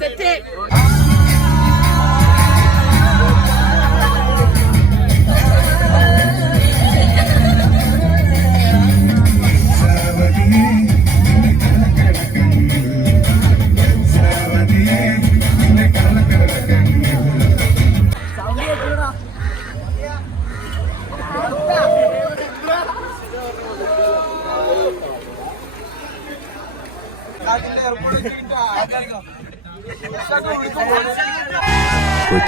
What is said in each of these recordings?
Set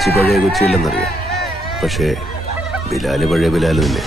Kochi പഴയ കൊച്ചിയില്ലെന്നറിയാം. പക്ഷേ ബിലാൽ പഴയ ബിലാൽ തന്നെ.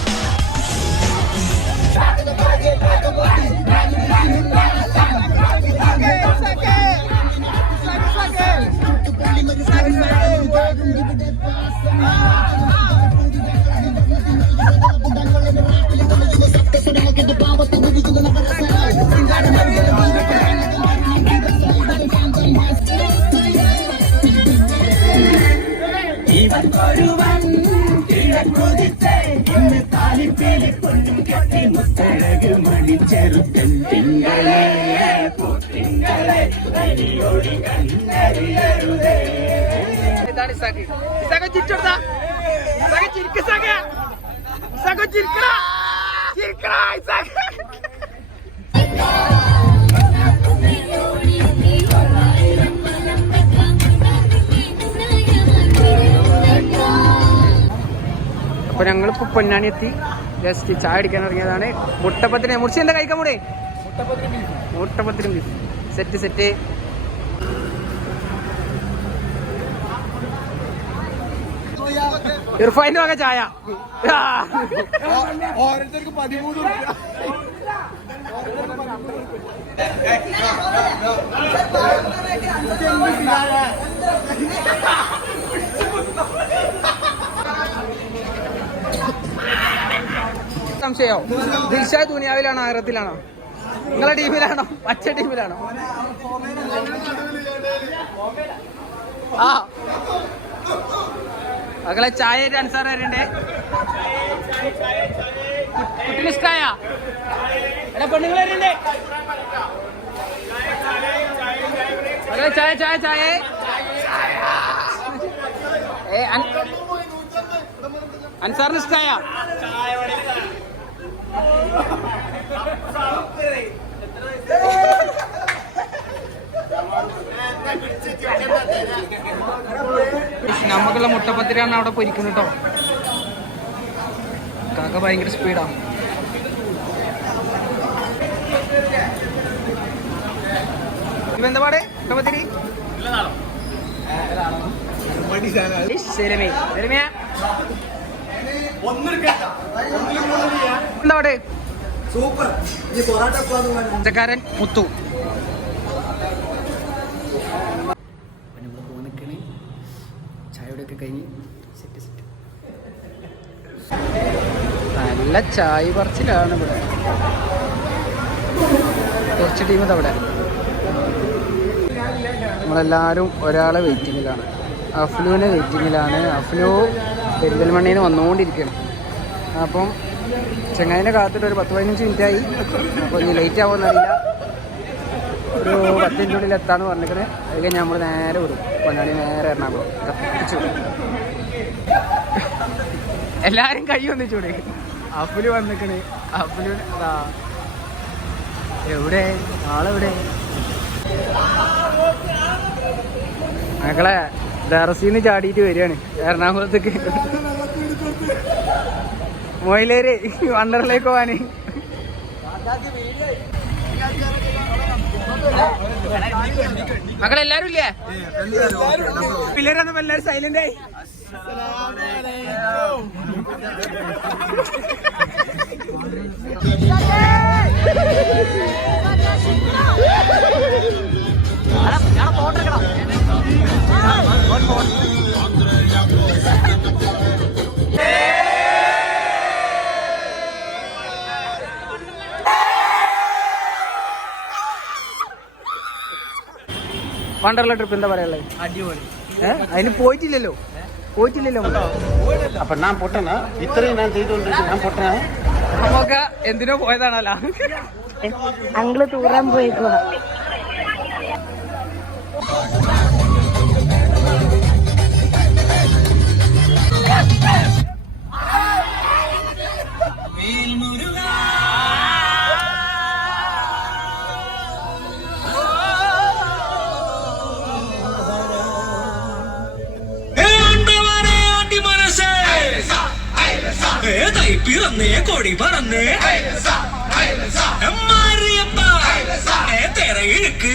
ഇതാണ് ഇസാക്ക്. ഇസാക്ക് ചിരിച്ചെടുത്ത. ഇസാക്ക് ചിരിക്ക് ഇസാക്ക്. ഇസാക്ക് ചിരിക്കടാ. ചിരിക്കടാ ഇസാക്ക്. അപ്പൊ ഞങ്ങളിപ്പോ പൊന്നാനി എത്തി ജസ്റ്റ് ചായ അടിക്കാൻ ഇറങ്ങിയതാണ്. മുട്ടപ്പത്തിന് മുറിച്ച് എന്താ കഴിക്കാൻ കൂടെ മുട്ടപ്പത്തിനും ബീഫ് സെറ്റ് സെറ്റ് ഇർഫാന്റെ വക ചായ. ഓരോരുത്തർക്ക് പതിമൂന്ന് റുപ്യ സംശയോ. ദിൽഷ ദുനിയാവിലാണോ ആയിരത്തിലാണോ നിങ്ങളെ ടീമിലാണോ? പച്ച ടീമിലാണോ? ആ. മകളെ ചായ അൻസാർ വരണ്ടേ കുട്ടിന് ഇഷ്ടായ എടാ പെണ്ണുങ്ങൾ വരണ്ടേ മകളെ ചായ ചായ ചായ. ഏ അൻ- അൻസാറിന് ഇഷ്ടായ നമുക്കുള്ള മുട്ടപ്പത്തിരാണ് അവിടെ പൊരിക്കുന്നത് കേട്ടോ കാക്ക ഭയങ്കര സ്പീഡാ ഇവന്താ പാടെ? മുട്ടപ്പത്തിരി? ശരമേ ശരമേ എന്താ പഞ്ചക്കാരൻ സൂപ്പർ. പച്ചക്കാരൻ മുത്തു. ചായയോടെയൊക്കെ കഴിഞ്ഞ് സെറ്റ് സെറ്റ് നല്ല ചായ പറച്ചിലാണ് ഇവിടെ. കുറച്ച് ടീം അവിടെ നമ്മളെല്ലാവരും ഒരാളെ വെയിറ്റിങ്ങിലാണ് അഫ്ലുവിനെ വെയിറ്റിങ്ങിലാണ് അഫ്ലു പെരിന്തൽമണ്ണയിൽ നിന്ന് വന്നുകൊണ്ടിരിക്കുകയാണ്. അപ്പം ചെങ്ങായിനെ കാത്തിട്ട് ഒരു പത്ത് പതിനഞ്ച് മിനിറ്റ് ആയി അപ്പോൾ ഇനി ലേറ്റ് ആവുമെന്നറിയില്ല ഒരു പത്തിനുള്ളിൽ എത്താന്ന് പറഞ്ഞിരിക്കണേ. അത് കഴിഞ്ഞ് നമ്മൾ നേരെ വിടും പൊന്നാടി നേരെ എറണാകുളം. കത്തിച്ചു എല്ലാരും കൈ ഒന്നിച്ചൂടെ അപ്പുൽ വന്നിക്കണ്. അപ്പുൽ എവിടെ? ആളെവിടെ? മക്കളെ ദറസിന്ന് ചാടിയിട്ട് വരികയാണ്. എറണാകുളത്തേക്ക്. മൊയിലേര് വണ്ടറിലേക്ക് പോവാന്. മക്കളെല്ലാരും ഇല്ലേ? പിള്ളേരൊന്നും എല്ലാരും സൈലന്റ് ആയി. വണ്ടർല ട്രിപ്പ് എന്താ പറയാനുള്ളത്? അടിപൊളി. ഏഹ് അതിന് പോയിട്ടില്ലല്ലോ. പോയിട്ടില്ലല്ലോ. അപ്പൊ ഞാൻ പൊട്ടന. ഇത്രയും ഞാൻ ചെയ്തുകൊണ്ടിരിക്കും ഞാൻ പൊട്ടന? നമുക്ക് എന്തിനോ പോയതാണല്ലോ. അങ്കിൾ തൂറാൻ പോയിക്കോളാം പിറന്നേ? കൊടി പറന്നേ? മാറിയപ്പ തെര ഇഴുക്ക്?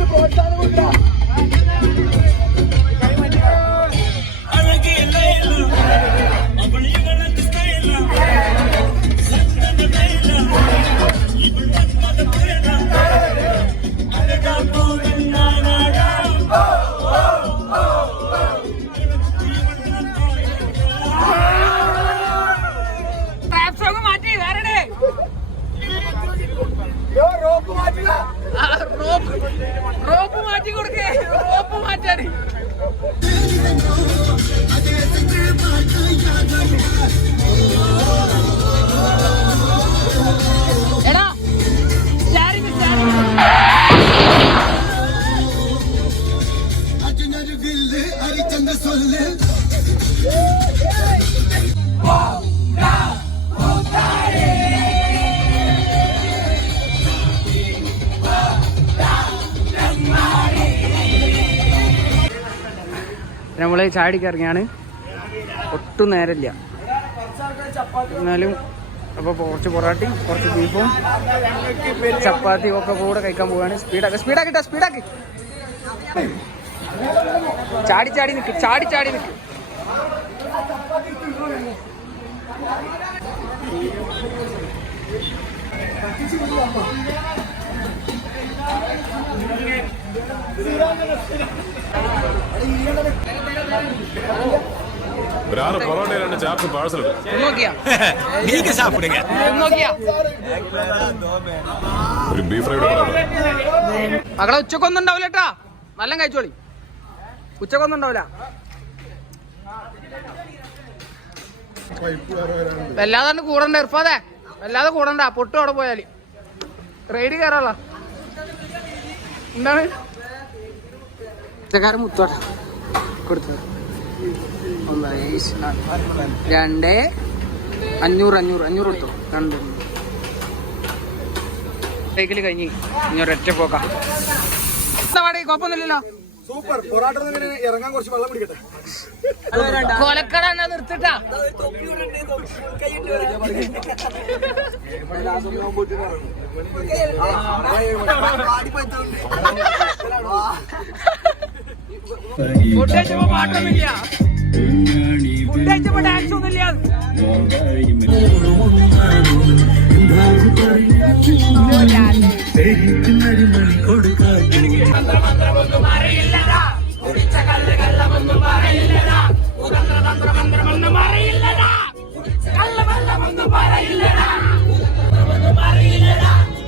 മാറ്റി റോപ്പ് റോപ്പ് മാറ്റി കൊടുക്കേ. റോപ്പ് മാറ്റാൻ എടാ നമ്മൾ ചാടിക്ക് ഇറങ്ങിയാണ്. ഒട്ടും നേരമില്ല. എന്നാലും അപ്പോൾ കുറച്ച് പൊറാട്ടി കുറച്ച് ബീഫും ചപ്പാത്തി ഒക്കെ കൂടെ കഴിക്കാൻ പോവാണ്. സ്പീഡാക്കി സ്പീഡാക്കിട്ടാ സ്പീഡാക്കി ചാടി ചാടി നിൽക്ക് ചാടി ചാടി നിൽക്ക് ஒரு ஆறு பரோட்டா ரெண்டு சாப்ஸ் பார்சல் നോക്കിയാ നീക്ക് സാപ്പിടുക നോക്കിയാ ഒരു ബീഫ് ഫ്രൈഡ് പരോട്ട മകളെ ഉച്ചക്കൊന്നും ഉണ്ടാവില്ല കേട്ടാ നല്ല കഴിച്ചോളി ഉച്ചക്കൊന്നും ഉണ്ടാവില്ല വല്ലാതെ കൂടണ്ട ഇർഫാതെ വല്ലാതെ കൂടണ്ട പൊട്ടു അവിടെ പോയാല് റൈഡ് കയറാള എന്താണ് ഇച്ചക്കാരൻ മുത്തോട്ട കൊടുത്തത്. രണ്ട് അഞ്ഞൂറ് അഞ്ഞൂറ് അഞ്ഞൂറ് കൊടുത്തു രണ്ട് സൈക്കിൾ കഴിഞ്ഞ്. ഇനി ഒരൊറ്റ പോക്കാം. കുഴപ്പമൊന്നുമില്ലല്ലോ. സൂപ്പർ പൊറാട്ട ഇറങ്ങാൻ കുറച്ച് വെള്ളം പിടിക്കട്ടെ. കൊലക്കട എന്നാ നിർത്തിട്ടാ. കഴിച്ചപ്പോ പാട്ടൊന്നുമില്ല ഡാൻസ് ഒന്നുമില്ല വടി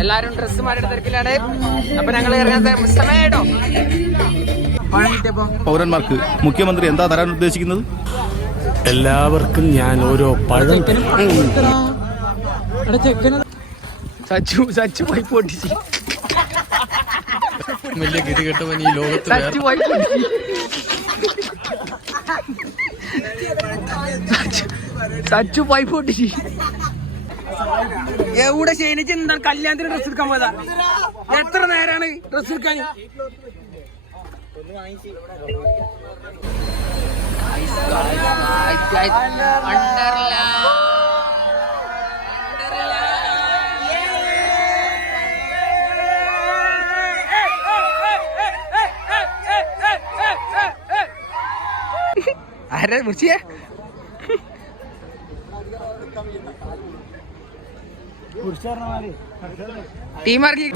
എല്ലാരും ഡ്രസ്സ് മാറ്റി തിരക്കിലാണ് അപ്പൊ ഞങ്ങൾ സമയട്ടോ പൗരന്മാർക്ക് മുഖ്യമന്ത്രി എന്താ തരാൻ ഉദ്ദേശിക്കുന്നത്? എല്ലാവർക്കും ഞാൻ ഓരോ പഴം സച്ചു സച്ചു പോയി പൊട്ടിച്ച്. വലിയ ഗതികെട്ടവൻ ഈ ലോകത്ത് സച്ചു പൊട്ടിച്ച്. സച്ചു- പൈപ്പ് പോയി പൊട്ടിച്ച്. എവിടെ ക്ഷീണിച്ച് എന്താണ് കല്യാണത്തിന് ഡ്രസ് എടുക്കാൻ പോയതാ? എത്ര നേരാണ് ഡ്രസ് എടുക്കാൻ? ആരെ മുച്ചിയെ ടീം ഇറങ്ങി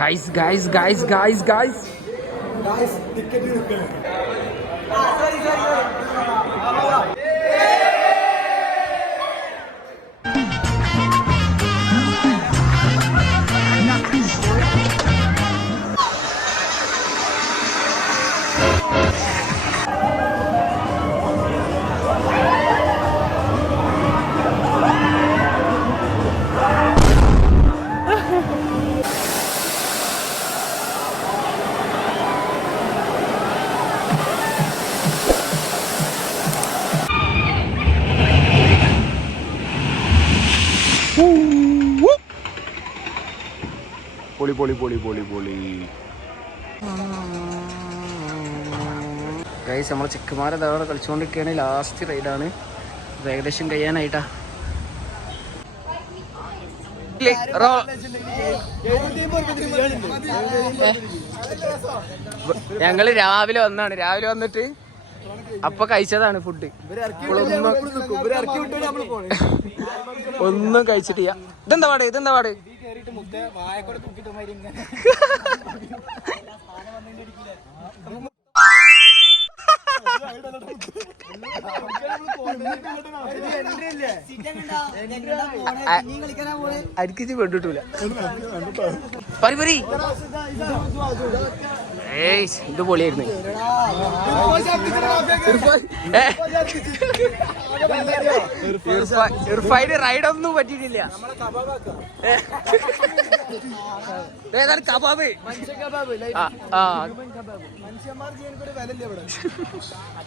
guys guys guys guys guys ticket പൊളി പൊളി പൊളി പൊളി പൊളി. ഗൈസ് നമ്മൾ ചെക്കുമാരെ അവിടെ കളിച്ചുകൊണ്ടിരിക്കുകയാണ് ലാസ്റ്റ് റൈഡാണ് ഏകദേശം കഴിയാനായിട്ടാ. ഞങ്ങൾ രാവിലെ വന്നാണ്. രാവിലെ വന്നിട്ട് അപ്പൊ കഴിച്ചതാണ് ഫുഡ് ഒന്നും കഴിച്ചിട്ടില്ല. ഇതെന്താ പാട്? ഇതെന്താ പാട്? അരിക്കിച്ച് കൊണ്ടിട്ടില്ല പറി പറി. ഏയ് ഇത് പൊളിയായിരുന്നു. ഇർഫായിന് റൈഡൊന്നും പറ്റിയിട്ടില്ല? ഏതാണ് കബാബ്.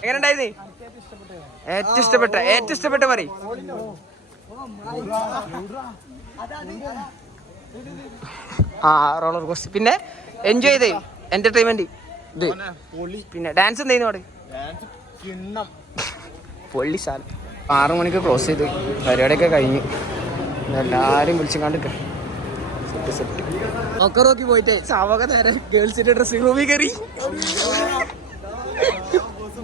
എങ്ങനെ ഉണ്ടായിരുന്നു? ഏറ്റവും ഇഷ്ടപ്പെട്ട ഏറ്റവും ഇഷ്ടപ്പെട്ട പറ. ആ റോളർ കോസ്റ്റ് പിന്നെ എൻജോയ് ചെയ്തേ. എന്റർടൈൻമെന്റ് ഇത്. പിന്നെ ഡാൻസ് എന്തെയ്യുന്നു അവിടെ? പൊള്ളി സാധനം. ആറു മണിക്ക് ക്ലോസ് ചെയ്തു. പരിപാടിയൊക്കെ കഴിഞ്ഞു. എല്ലാരും വിളിച്ചും കണ്ടിട്ട് സെറ്റ് സെറ്റ്. ഒക്കെ നോക്കി പോയിട്ടേ. സാവക നേരെ ഗേൾസിന്റെ ഡ്രസ്സിംഗ് റൂമിൽ കയറി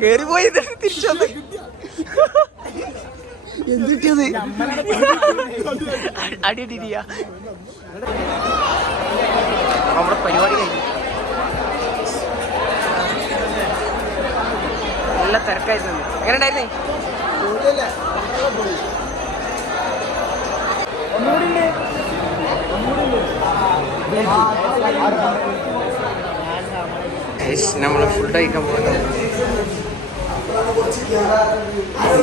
കേറി പോയി തിരിച്ചു വന്നു എന്ത് കിട്ടിയത്? അടി അടിയാ നമ്മുടെ പരിപാടി കഴിഞ്ഞു. നല്ല തിരക്കായിരുന്നു. എങ്ങനെ ഉണ്ടായിരുന്നേ നമ്മൾ ഫുഡ് കഴിക്കാൻ പോകുന്നത്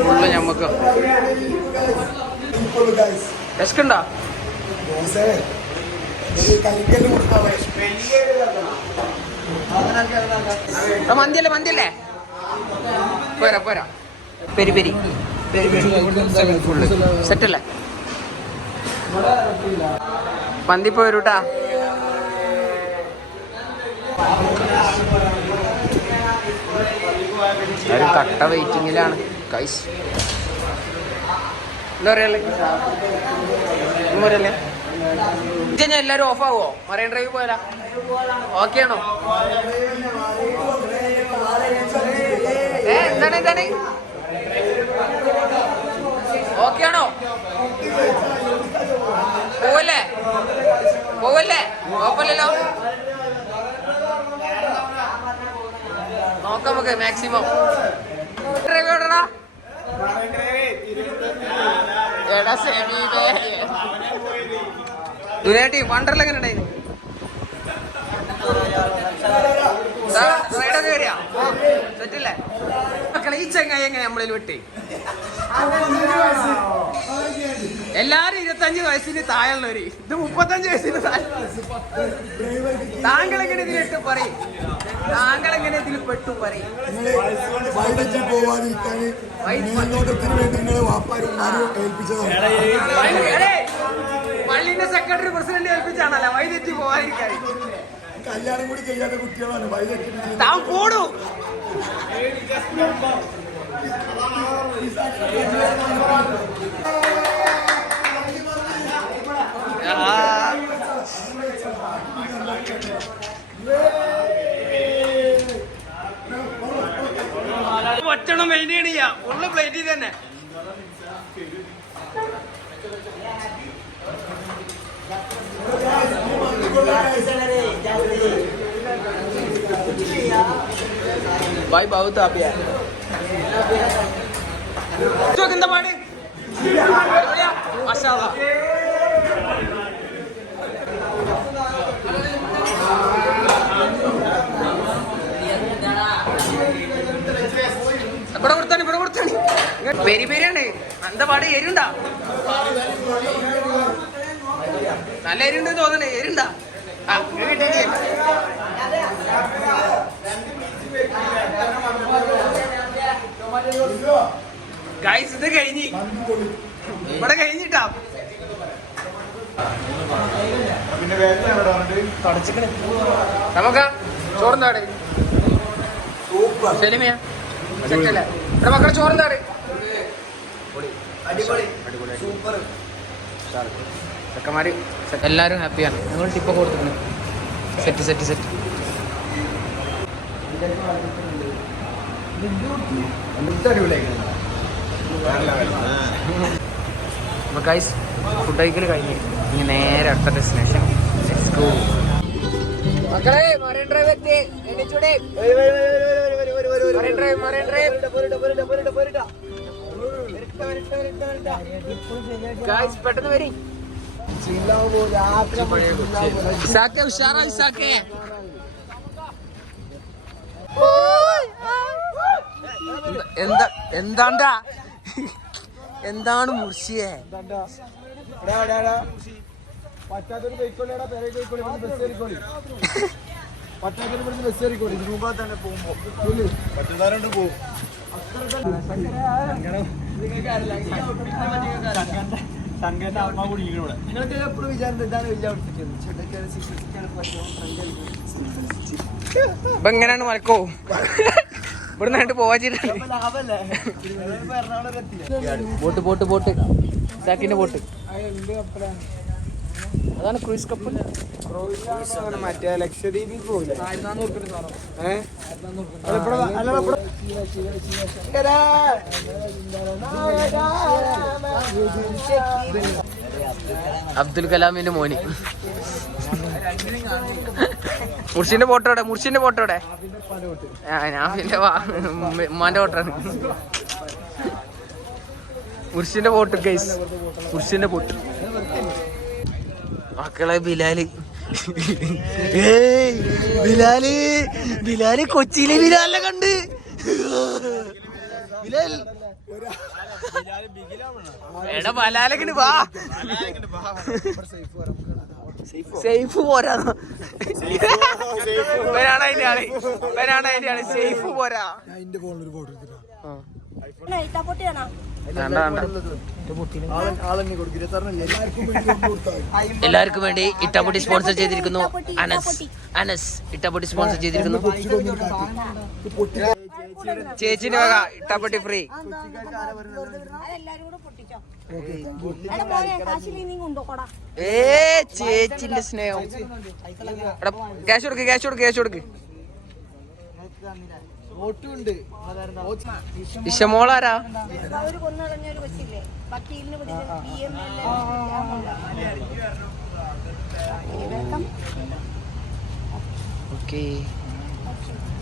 ഫുള്ള് ഞമ്മക്ക്. വിശക്കുണ്ടോ മന്തിയല്ലേ മന്തിയല്ലേ? പോരാ പോരാ. Peri peri. ഫുള്ള് സെറ്റല്ലേ? പന്തി പോരൂട്ടാ. ഒരു കട്ട വെയിറ്റിങ്ങിലാണ്. കൈസ് എന്താ പറയല്ലേ എല്ലാവരും ഓഫ് ആവോ? മറൈൻ ഡ്രൈവ് പോയാലോ? ഓക്കെ ആണോ? ഏ എന്താണ് എന്താണ്? ഓക്കെ ആണോ പോവല്ലേ? പോവല്ലേ? കുഴപ്പമില്ലല്ലോ നോക്കാം നമുക്ക് മാക്സിമം. ഡ്രൈവ് എവിടെടാ? എടാ സെമീബേ ദുരേട്ടി വണ്ടർല എങ്ങനെ ഉണ്ടായിരുന്നു റൈഡൊക്കെ കയറിയാ സെറ്റല്ലേ മക്കളെ ഈ ചെങ്ങായി എങ്ങനെ നമ്മളിൽ വിട്ട്? എല്ലാരും ഇരുപത്തഞ്ച് വയസ്സിന് താഴെയുള്ളവര്. ഇത് മുപ്പത്തഞ്ച് വയസ്സിന് താങ്കൾ എങ്ങനെ ഇതിലിട്ട് പറയും? താങ്കൾ എങ്ങനെ ഇതിൽ പെട്ടു പറയും? പോവാതിരിക്കാൻ പള്ളിന്റെ സെക്രട്ടറി പ്രസിഡന്റ് ഏൽപ്പിച്ചാണല്ലോ. വൈദ്യുതി പോകാതിരിക്കാൻ കല്യാണം കൂടി ചെയ്യാത്ത കുട്ടികളാണ്. പോടൂ. ഒറ്റണം മെയിന്റെയിൻ ചെയ്യാം ഉള്ള പ്ലേറ്റിൽ തന്നെ. ഭായ് బాయ్ బాబు తాపియా కింద పాడి మసాలా ഇവിടെ കൊടുത്താണ് ഇവിടെ കൊടുത്താണ് പെരി പെരിയാണ് അന്ത പാട് എരിയുണ്ടാ നല്ല എരിണ്ട് തോന്നണേ. എരിണ്ടാ. ഗൈസ് ഇത് കഴിഞ്ഞ്. ഇവിടെ കഴിഞ്ഞിട്ടാ. തുടച്ചിക്കണ് നമുക്കാ ചോറുന്നാട് ശരിമയ ഇവിടെ മക്കളെ ചോറുന്നാട് എല്ലാരും ഹാപ്പിയാണ്. ഞങ്ങൾ ടിപ്പ് കൊടുത്തിട്ടുണ്ട്. Set set set. Guys food കഴിക്കൽ കഴിഞ്ഞ് ഇനി നേരെ അടുത്ത ഡെസ്റ്റിനേഷൻ മക്കളെ മറൈൻ ഡ്രൈവ് എത്തി. എണീച്ചൂടെ. Marine drive marine drive guys പെട്ടെന്ന് വരി. ഇസാക്കെ ഉഷാറാ ഇസാക്കെ. എന്താ എന്താണ്ടാ? എന്താണ് മുർഷിയെ? പോകുമ്പോ നിങ്ങൾക്ക് എപ്പോഴും വിചാരം ഇതാണ് വലിയ ഔട്ട്ഫിറ്റ് ചെട്ടൊക്കെയാണ് സിക്സ് സിക്സ് പറ്റും ഇപ്പൊ എങ്ങനെയാണ് മലക്കോ? ഇവിടെ നിന്നിട്ട് പോവാ ചെയ്തിട്ടുണ്ട് പോട്ട് പോട്ട് ബോട്ട് ബോട്ട് ബോട്ട്. സാക്കിന്റെ ബോട്ട്. അതാണ് ക്രൂസ് കപ്പ്. മറ്റേ ലക്ഷദ്വീപിൽ പോയില്ലേ അബ്ദുൽ കലാമിന്റെ മോന്. മുർഷിന്റെ ഫോട്ടോ എവിടെ? മുർഷിന്റെ ഫോട്ടോ എവിടെ? ആ, ഞാൻ പിന്നെ ഉമ്മാന്റെ ഫോട്ടോ ആണ്. മുർഷിന്റെ ഫോട്ടോ ഗൈസ് മുർഷിന്റെ ഫോട്ടോ മക്കളെ ബിലാൽ. ഏയ് ബിലാൽ. ബിലാൽ കൊച്ചിയിലെ ബിലാലിനെ കണ്ട്. എടാ വാ. സേഫ് പോരാ. വരാണ് അതിന്റെ ആൾ. വരാണ് അതിന്റെ ആൾ. സേഫ് പോരാ. എല്ലാവർക്കും വേണ്ടി ഇട്ടാപ്പൊട്ടി സ്പോൺസർ ചെയ്തിരിക്കുന്നു അനസ്. അനസ് ഇട്ടാപ്പൊട്ടി സ്പോൺസർ ചെയ്തിരിക്കുന്നു. ചേച്ചിന്റെ വക ഇട്ടാപ്പൊട്ടി ഫ്രീ ഏ ചേച്ചിന്റെ സ്നേഹം. ക്യാഷ് കൊടുക്ക് ക്യാഷ് കൊടുക്ക് ക്യാഷ് കൊടുക്ക്. ഇഷമോളാരാ അവർ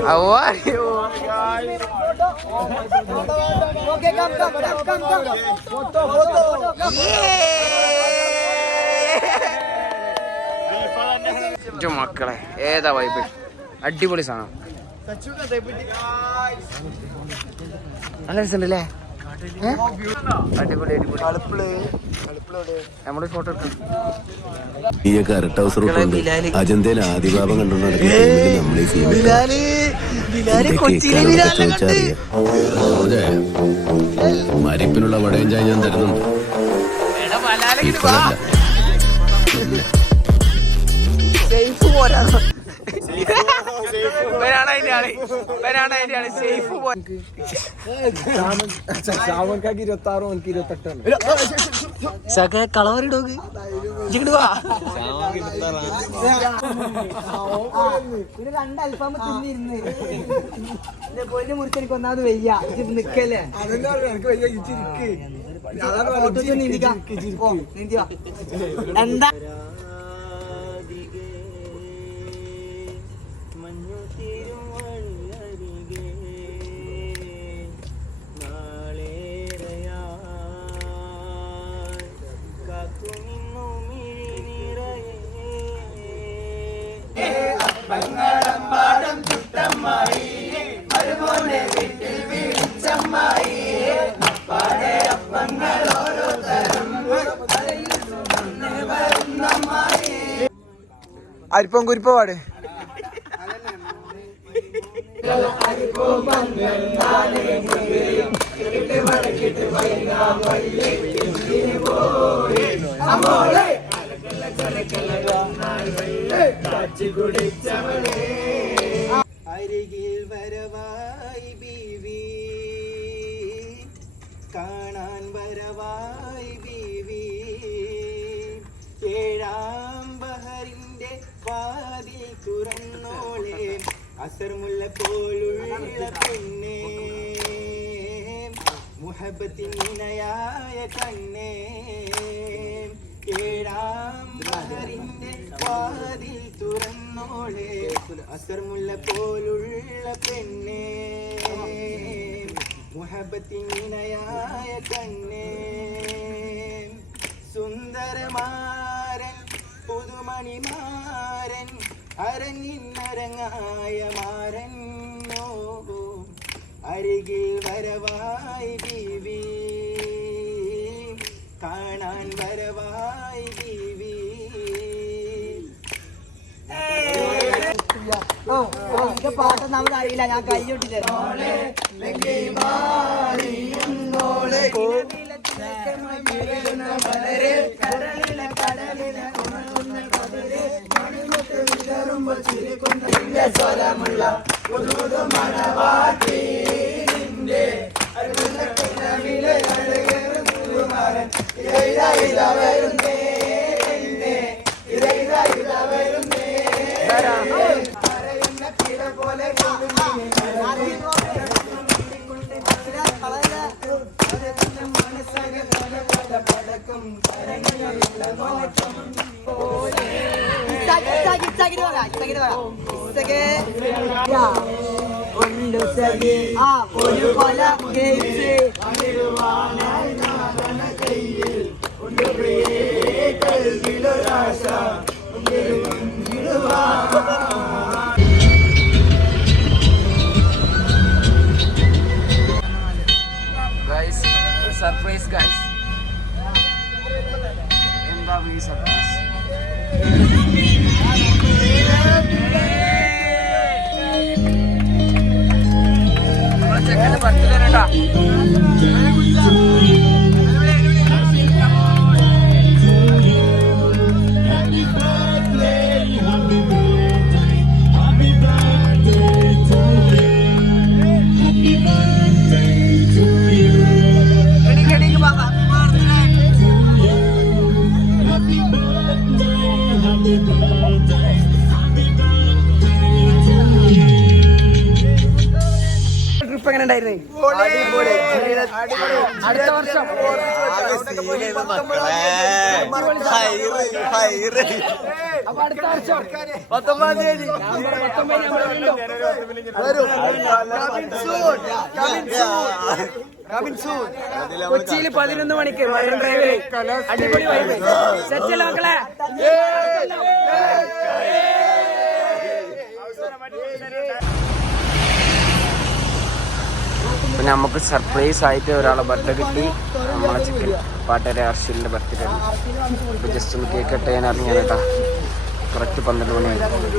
How are you? Okay come, come come come come photo photo ഇജ്ജ് മക്കളെ ഏതാ വൈബ് അടിപൊളി സാധനം നല്ല രസമുണ്ടല്ലേ? അടിപൊളി അടിപൊളി നമ്മുടെ ഫോട്ടോ എടുക്കാം. നീയൊക്കെ അരട്ട ഹൗസ് റൂട്ടുണ്ട് അജന്തയിൽ ആദിഭാവം കണ്ടുകൊണ്ട് നടക്കുന്ന ടീമിൽ നമ്മളെ മരിപ്പിനുള്ള വടയും ചായ ഞാൻ തരുന്നുണ്ട്. ഇപ്പോഴല്ല. വരാണ് അതിന്റെ ആൾ. വരാണ് അതിന്റെ ആൾ. സേഫ് ശ്രാവൺകാക്ക് ഇരുപത്തി ആറും എനിക്ക് ഇരുപത്തെട്ടാണ് സക കളവറിടോക്ക് ഇങ്ങോട്ട് വാ ഇത് രണ്ട് അൽഫാമ് തിന്നിരുന്ന് പൊന്നു മുറിച്ചെനിക്ക് ഒന്നാമത് വയ്യ ഇത് നിക്കല്ലേ എന്താ? അരിപ്പം കുരിപ്പ പാട്. അരികിൽ അസർമുള്ള പോലുള്ള പെണ്ണേ. മുഹബത്തിനയായ കണ്ണേ. ഏഴാം സുന്ദരമാരൻ പുതുമണിമാരൻ അരങ്ങിന്നരങ്ങായ മാരൻ ഓ അരികിൽ വരവായി ബീവി കാണാൻ വരവായി ബീവി പാട്ട് നമുക്ക് അറിയില്ല. ഞാൻ കൈ തുള്ളുമ്പോ ചിരിക്കുന്ന നിന്റെ സ്വരമുള്ള പുതുതു മണവാട്ടി നിന്റെ വരുന്നേ? കൊട്ടില്ല ആ ഒരു കൊല ഗൈസ് സർപ്രൈസ് ഗൈസ് എന്താ ഈ സർപ്രൈസ് കൊച്ചിയിൽ പതിനൊന്ന് മണിക്ക് മറൈൻ അടിപൊളി വൈബ് സെറ്റല്ല മക്കളെ. അപ്പൊ നമുക്ക് സർപ്രൈസ് ആയിട്ട് ഒരാളെ ബർത്ത്ഡേ കിട്ടി. നമ്മളെ ചിക്കൻ പാട്ടരെ അർഷിലിന്റെ ബർത്ത്ഡേ അപ്പൊ ജസ്റ്റ് ഒന്ന് കേക്ക് കട്ട് ചെയ്യാൻ അറിഞ്ഞാൽ കേട്ടാ. കറക്റ്റ് പന്ത്രണ്ട് മണിയായി ഇപ്പോഴും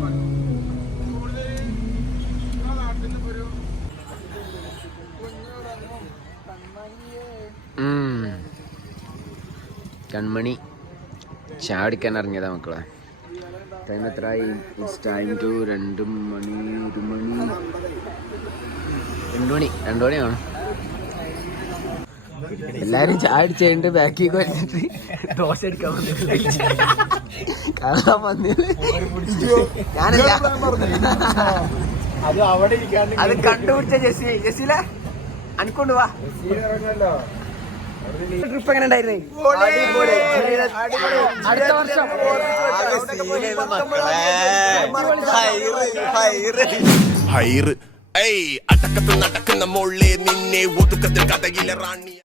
കൺമണി ചാടിക്കാൻ ഇറങ്ങിയതാ മക്കളെ. ടൈം എത്രയായി ഇറ്റ്സ് ടൈം ടു രണ്ട് മണി ഒരു മണി. രണ്ടു മണി രണ്ടു മണിയാണ്? എല്ലാരും ചാടിച്ച് കഴിഞ്ഞിട്ട് ബാക്കിൽ വന്നിട്ട് ദോശ അടിക്കാൻ വന്നിട്ട് കാണാൻ വന്നില്ല ഞാനല്ല. അത് കണ്ടുപിടിച്ച ജെസ്സി ജെസ്സില? അനക്കൊണ്ട് വാ. ട്രിപ്പ് എങ്ങനെ ഉണ്ടായിരുന്നു അടുത്ത വർഷം ഹൈറ് ഏയ് അടക്കത്ത് നടക്കുന്ന മോളെ നിന്നെ ഒതുക്കത്തിൽ കഥയിലെ റാണി